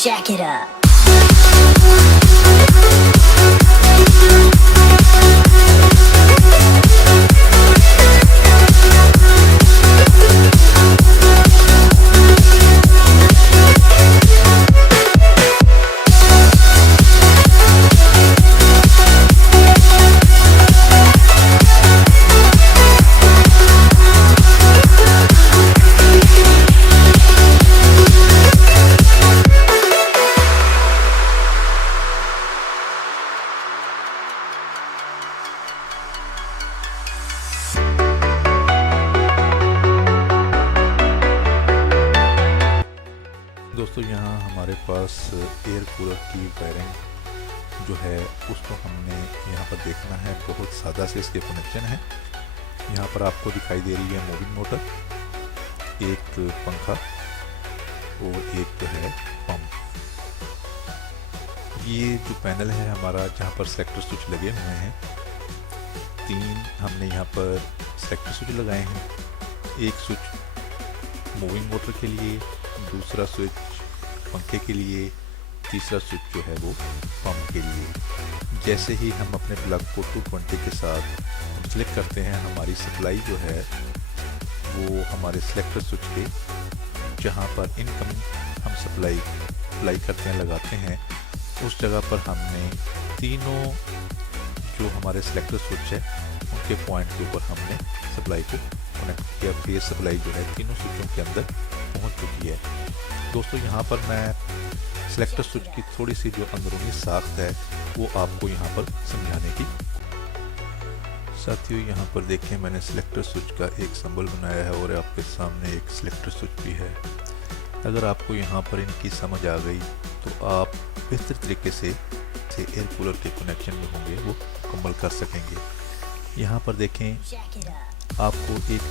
Jack it up. दोस्तों यहाँ हमारे पास एयर कूलर की वायरिंग जो है उसको हमने यहाँ पर देखना है। बहुत सादा से इसके कनेक्शन है। यहाँ पर आपको दिखाई दे रही है मूविंग मोटर, एक पंखा और एक जो है पंप। ये जो पैनल है हमारा जहाँ पर सेलेक्टर स्विच लगे हुए हैं, 3 हमने यहाँ पर सेलेक्टर स्विच लगाए हैं। एक स्विच मूविंग मोटर के लिए, दूसरा स्विच पंखे के लिए, तीसरा स्विच जो है वो पंप के लिए। जैसे ही हम अपने प्लग को 220 के साथ सिलेक्ट करते हैं, हमारी सप्लाई जो है वो हमारे सिलेक्टर स्विच के जहाँ पर इनकमिंग हम सप्लाई अप्लाई करते हैं, लगाते हैं, उस जगह पर हमने तीनों जो हमारे सिलेक्टर स्विच है उनके पॉइंट के ऊपर हमने सप्लाई को कनेक्ट किया। फेस सप्लाई जो है तीनों स्विचों के अंदर पहुंच चुकी है। दोस्तों यहाँ पर मैं सिलेक्टर स्विच की थोड़ी सी जो अंदरूनी साख्त है वो आपको यहाँ पर समझाने की। साथियों यहाँ पर देखें, मैंने सिलेक्टर स्विच का एक सिंबल बनाया है और आपके सामने एक सिलेक्टर स्विच भी है। अगर आपको यहाँ पर इनकी समझ आ गई तो आप बेहतर तरीके से एयर कूलर के कनेक्शन में होंगे वो मुकम्मल कर सकेंगे। यहाँ पर देखें, आपको एक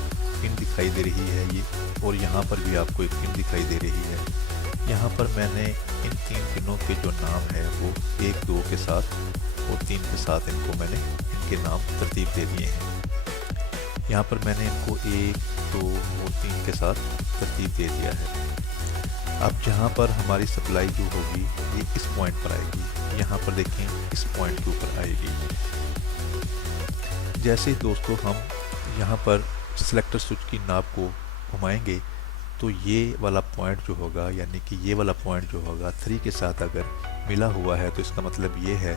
पिन दिखाई दे रही है ये, और यहाँ पर भी आपको एक पिन दिखाई दे रही है। यहाँ पर मैंने इन 3 पिनों के जो नाम है वो 1, 2 के साथ और 3 के साथ इनको मैंने इनके नाम तरतीब दे दिए हैं। यहाँ पर मैंने इनको 1, 2 और 3 के साथ तरतीब दे दिया है। अब जहाँ पर हमारी सप्लाई जो होगी ये इस पॉइंट पर आएगी। यहाँ पर देखें, इस पॉइंट के ऊपर आएगी। जैसे दोस्तों हम यहाँ पर सिलेक्टर स्विच की नाब को घुमाएंगे तो ये वाला पॉइंट जो होगा, यानी कि ये वाला पॉइंट जो होगा 3 के साथ अगर मिला हुआ है तो इसका मतलब ये है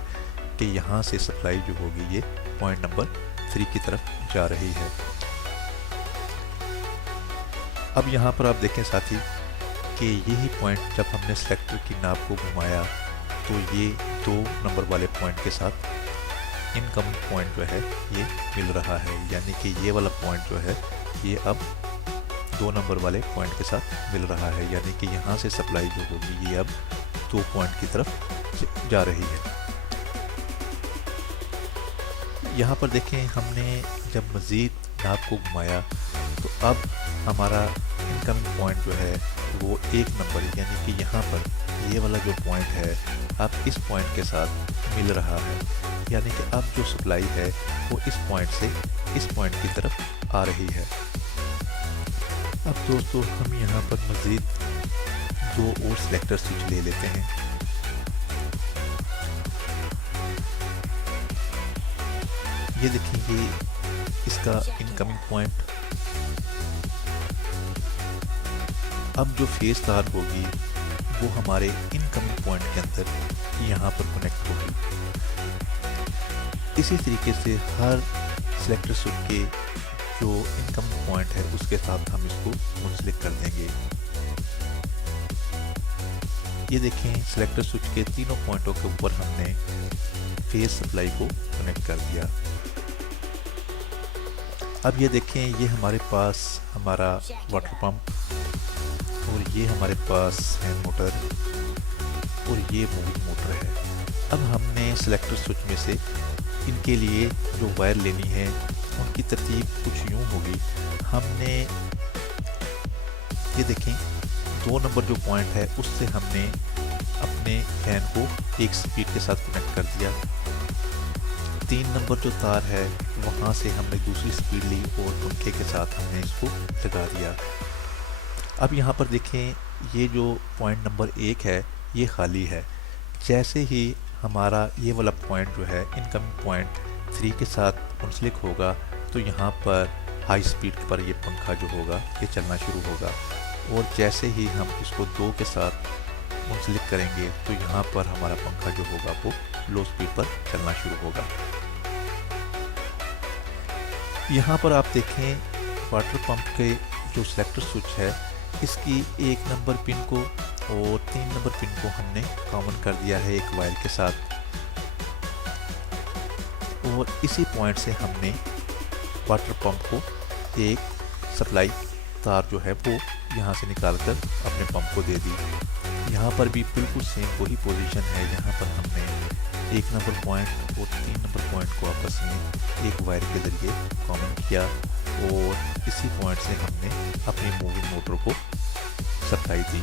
कि यहाँ से सप्लाई जो होगी ये पॉइंट नंबर 3 की तरफ जा रही है। अब यहाँ पर आप देखें साथी कि यही पॉइंट जब हमने सिलेक्टर की नाब को घुमाया तो ये 2 नंबर वाले पॉइंट के साथ इनकमिंग पॉइंट जो है ये मिल रहा है, यानी कि ये वाला पॉइंट जो है ये अब 2 नंबर वाले पॉइंट के साथ मिल रहा है, यानी कि यहाँ से सप्लाई जो होगी ये अब 2 पॉइंट की तरफ जा रही है। यहाँ पर देखें, हमने जब मज़ीद नाब को घुमाया तो अब हमारा इनकमिंग पॉइंट जो है वो 1 नंबर, यानी कि यहाँ पर ये वाला जो पॉइंट है अब इस पॉइंट के साथ मिल रहा है, यानी कि अब जो सप्लाई है वो इस पॉइंट से इस पॉइंट की तरफ आ रही है। अब दोस्तों हम यहाँ पर मज़ीद 2 और सिलेक्टर स्विच ले लेते हैं। ये देखिए इसका इनकमिंग पॉइंट। अब जो फेस तार होगी वो हमारे इनकमिंग पॉइंट के अंदर यहाँ पर कनेक्ट होगी। इसी तरीके से हर सिलेक्टर स्विच के जो इनकमिंग पॉइंट है उसके साथ हम इसको मुंसलिक कर देंगे। ये देखें, सिलेक्टर स्विच के तीनों पॉइंटों के ऊपर हमने फेस सप्लाई को कनेक्ट कर दिया। अब ये देखें, ये हमारे पास हमारा वाटर पंप और ये हमारे पास हैंड मोटर और ये मूविंग मोटर है। अब हमने सिलेक्टर स्विच में से इनके लिए जो वायर लेनी है उनकी तरतीब कुछ यूँ होगी। हमने ये देखें 2 नंबर जो पॉइंट है उससे हमने अपने फैन को एक स्पीड के साथ कनेक्ट कर दिया। 3 नंबर जो तार है वहाँ से हमने दूसरी स्पीड ली और पंखे के साथ हमने इसको लगा दिया। अब यहाँ पर देखें, ये जो पॉइंट नंबर 1 है ये खाली है। जैसे ही हमारा ये वाला पॉइंट जो है इनकमिंग पॉइंट 3 के साथ मुंसलिक होगा तो यहाँ पर हाई स्पीड पर ये पंखा जो होगा ये चलना शुरू होगा। और जैसे ही हम इसको 2 के साथ मुंसलिक करेंगे तो यहाँ पर हमारा पंखा जो होगा वो लो स्पीड पर चलना शुरू होगा। यहाँ पर आप देखें वाटर पंप के जो सेलेक्टर स्विच है इसकी 1 नंबर पिन को और 3 नंबर पिन को हमने कॉमन कर दिया है एक वायर के साथ। और इसी पॉइंट से हमने वाटर पंप को एक सप्लाई तार जो है वो यहाँ से निकाल कर अपने पंप को दे दी। यहाँ पर भी बिल्कुल सेम वही पोजीशन है। यहाँ पर हमने 1 नंबर पॉइंट और 3 नंबर पॉइंट को आपस में एक वायर के ज़रिए कॉमन किया और इसी पॉइंट से हमने अपनी मूविंग मोटर को सप्लाई दी।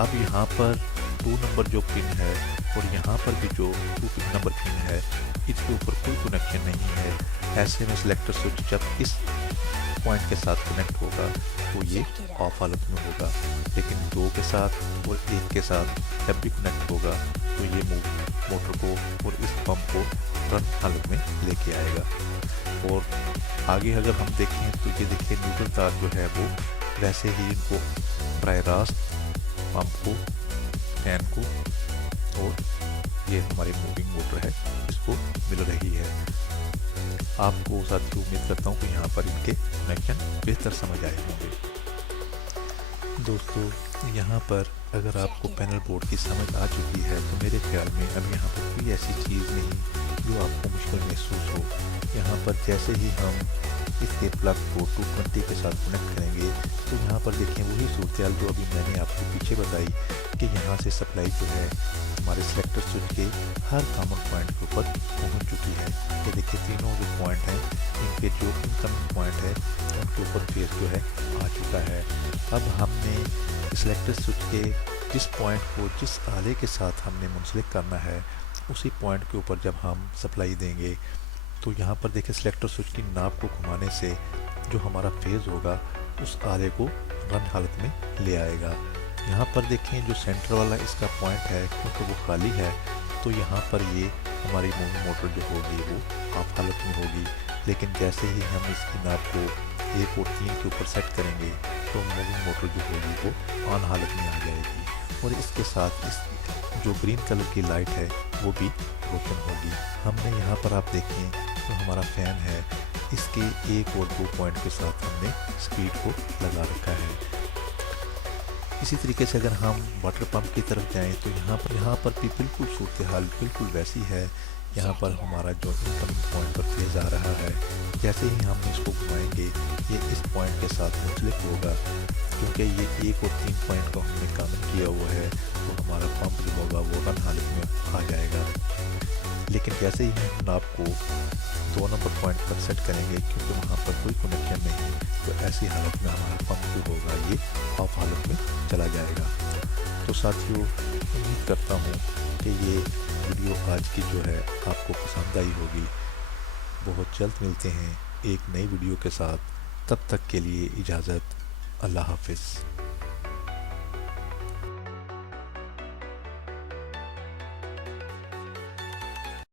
अब यहाँ पर 2 नंबर जो पिन है और यहाँ पर भी जो 2 नंबर पिन है इसके ऊपर कोई कनेक्शन नहीं है। ऐसे में सिलेक्टर स्विच जब इस पॉइंट के साथ कनेक्ट होगा तो ये ऑफ हालत में होगा, लेकिन 2 के साथ और 1 के साथ जब भी कनेक्ट होगा तो ये मोटर को और इस पंप को रन हालत में लेके आएगा। और आगे अगर हम देखें तो ये देखिए न्यूट्रल तार जो है वो वैसे ही इनको बराह रास्त पंप को, फैन को और ये हमारी मूविंग मोटर है इसको मिल रही है। आपको साथियों उम्मीद करता हूँ कि यहाँ पर इनके कनेक्शन बेहतर समझ आए होंगे। दोस्तों यहाँ पर अगर आपको पैनल बोर्ड की समझ आ चुकी है तो मेरे ख्याल में अब यहाँ पर कोई ऐसी चीज़ नहीं जो आपको मुश्किल महसूस हो। यहाँ पर जैसे ही हम इसके प्लग को 220 के साथ कनेक्ट करेंगे तो यहाँ पर देखें वही सूरत जो अभी मैंने आपको पीछे बताई कि यहाँ से सप्लाई जो है हमारे सिलेक्टर स्विच के हर कॉमन पॉइंट के ऊपर पहुँच चुकी है। ये देखिए तीनों जो पॉइंट हैं इनके जो इनकमिंग पॉइंट है उनके ऊपर फेस जो है आ चुका है। अब हमने सिलेक्टर स्विच के जिस पॉइंट को जिस आले के साथ हमने मुंसलिक करना है उसी पॉइंट के ऊपर जब हम सप्लाई देंगे तो यहाँ पर देखिए सिलेक्टर स्विच की नाब को घुमाने से जो हमारा फेज़ होगा उस आले को रन हालत में ले आएगा। यहाँ पर देखें जो सेंटर वाला इसका पॉइंट है क्योंकि वो खाली है तो यहाँ पर ये हमारी मूविंग मोटर जो होगी वो ऑफ हालत में होगी, लेकिन जैसे ही हम इसकी नाब को 1 और 3 के ऊपर सेट करेंगे तो मूविंग मोटर जो होगी वो ऑन हालत में आ जाएगी और इसके साथ इस जो ग्रीन कलर की लाइट है वो भी रोशन होगी। हमने यहाँ पर आप देखें तो हमारा फ़ैन है इसके 1 और 2 पॉइंट के साथ हमने स्पीड को लगा रखा है। इसी तरीके से अगर हम वाटर पंप की तरफ जाएं तो यहाँ पर भी बिल्कुल सूरत हाल बिल्कुल वैसी है। यहाँ पर हमारा जो इनकमिंग पॉइंट पर फेज़ आ रहा है जैसे ही हम इसको घुमाएंगे ये इस पॉइंट के साथ मुंसलिक होगा क्योंकि ये 1 और 3 पॉइंट को हमने कॉमन किया हुआ है तो हमारा पंप जो होगा वो रन हालत में आ जाएगा। लेकिन जैसे ही हम नाब को 2 नंबर पॉइंट पर सेट करेंगे क्योंकि वहाँ पर कोई कनेक्शन नहीं तो ऐसी हालत में हमारा पंप जो होगा ये ऑफ हालत में चला जाएगा। तो साथियों उम्मीद करता हूँ कि ये वीडियो आज की जो है आपको पसंद आई होगी। बहुत जल्द मिलते हैं एक नई वीडियो के साथ, तब तक के लिए इजाज़त, अल्लाह हाफिज़।